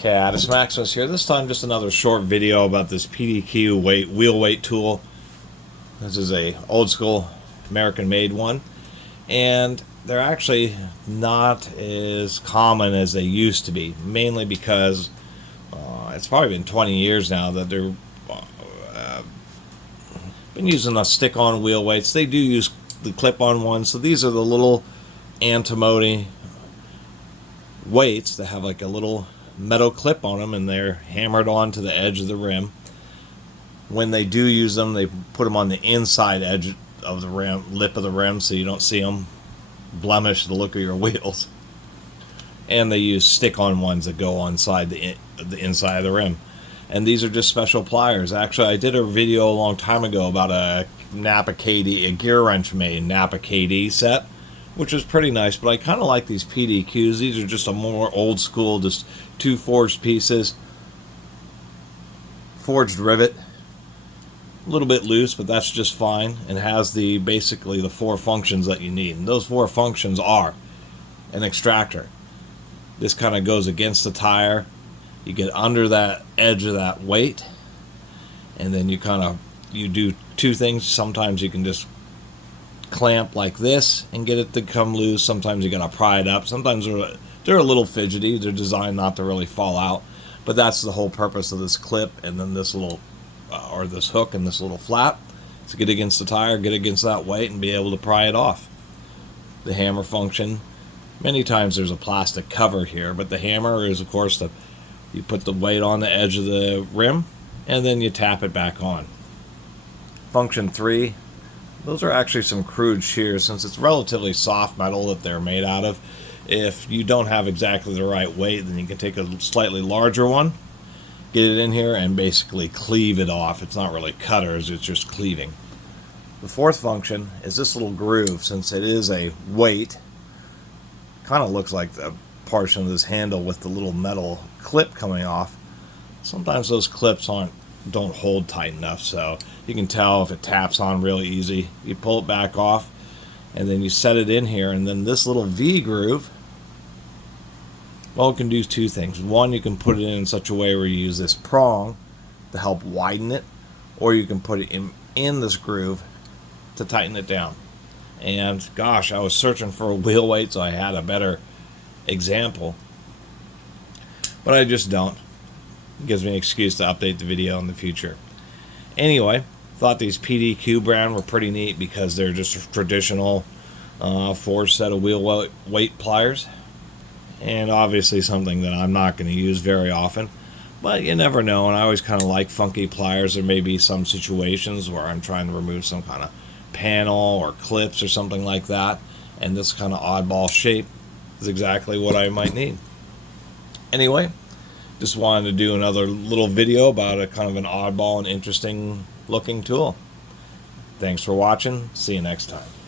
Catus, Maximus here. This time just another short video about this PDQ wheel weight tool. This is a old school American made one, and they're actually not as common as they used to be, mainly because it's probably been 20 years now that they're been using a stick-on wheel weights. They do use the clip-on ones, so these are the little antimony weights that have like a little metal clip on them, and they're hammered onto the edge of the rim. When they do use them, they put them on the inside edge of the rim, lip of the rim, so you don't see them blemish the look of your wheels. And they use stick-on ones that go on the inside of the rim. And these are just special pliers. Actually, I did a video a long time ago about a Napa KD, a gear wrench made Napa KD set, which is pretty nice, but I kind of like these PDQs. These are just a more old school, just two forged pieces, forged rivet, a little bit loose, but that's just fine, and has basically the four functions that you need. And those four functions are an extractor. This kind of goes against the tire. You get under that edge of that weight, and then you do two things. Sometimes you can just clamp like this and get it to come loose. Sometimes you gotta pry it up. Sometimes they're a little fidgety. They're designed not to really fall out, but that's the whole purpose of this clip, and then this little or this hook and this little flap to get against the tire, get against that weight, and be able to pry it off. The hammer function, many times there's a plastic cover here, but the hammer is, of course, you put the weight on the edge of the rim and then you tap it back on. Function 3, those are actually some crude shears, since it's relatively soft metal that they're made out of. If you don't have exactly the right weight, then you can take a slightly larger one, get it in here, and basically cleave it off. It's not really cutters, it's just cleaving. The fourth function is this little groove. Since it is a weight, kind of looks like the portion of this handle with the little metal clip coming off. Sometimes those clips don't hold tight enough, so you can tell if it taps on really easy. You pull it back off, and then you set it in here, and then this little V groove, well, it can do two things. One, you can put it in such a way where you use this prong to help widen it, or you can put it in this groove to tighten it down. And gosh, I was searching for a wheel weight so I had a better example, but I just don't. It gives me an excuse to update the video in the future. Anyway, thought these PDQ brand were pretty neat because they're just a traditional forged set of wheel weight pliers, and obviously something that I'm not going to use very often, but you never know. And I always kind of like funky pliers. There may be some situations where I'm trying to remove some kind of panel or clips or something like that, and this kind of oddball shape is exactly what I might need. Anyway, just wanted to do another little video about a kind of an oddball and interesting looking tool. Thanks for watching. See you next time.